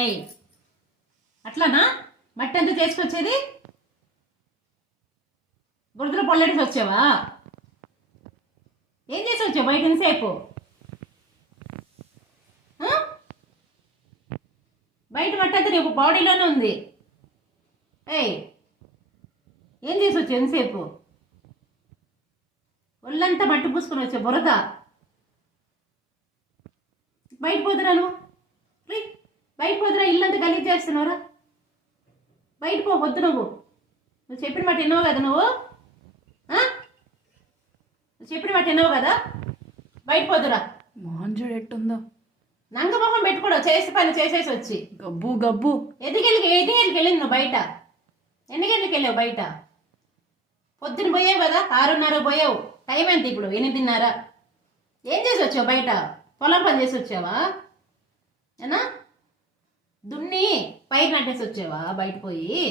ఏయ్ అట్లానా మట్టి అంతా చేసుకొచ్చేది? బురదలో పొల్లడిసి వచ్చావా? ఏం చేసి వచ్చావు బయట ఎంతసేపు? బయట మట్టి అంతా రేపు బాడీలోనే ఉంది. ఏయ్ ఏం చేసి వచ్చావు ఎంతసేపు? ఒళ్ళంతా మట్టి పూసుకొని వచ్చావు, బురద. బయట పోతురా నువ్వు, బయట పోతురా, ఇల్లంతా గలీజ్ చేస్తున్నావురా. బయట పో, వద్దు. నువ్వు చెప్పిన మాట విన్నావు కదా, నువ్వు చెప్పిన మాట విన్నావు కదా, బయట పోతురా. మొహం చూడు ఎట్టుందో, నంగ మొహం పెట్టుకోవడం, చేసి పని చేసేసి వచ్చి గబ్బు గబ్బు. ఎన్ని గంటలకి వెళ్ళింది నువ్వు బయట? ఎన్ని గంటలకి వెళ్ళావు బయట? పొద్దున పోయావు కదా, 6:30 పోయావు. టైం ఎంత ఇప్పుడు? 8:30. ఏం చేసి వచ్చావు బయట? పొలం పని చేసి వచ్చావా? ఏనా దున్ని పైరు నట్టేసి వచ్చావా బయట పోయి?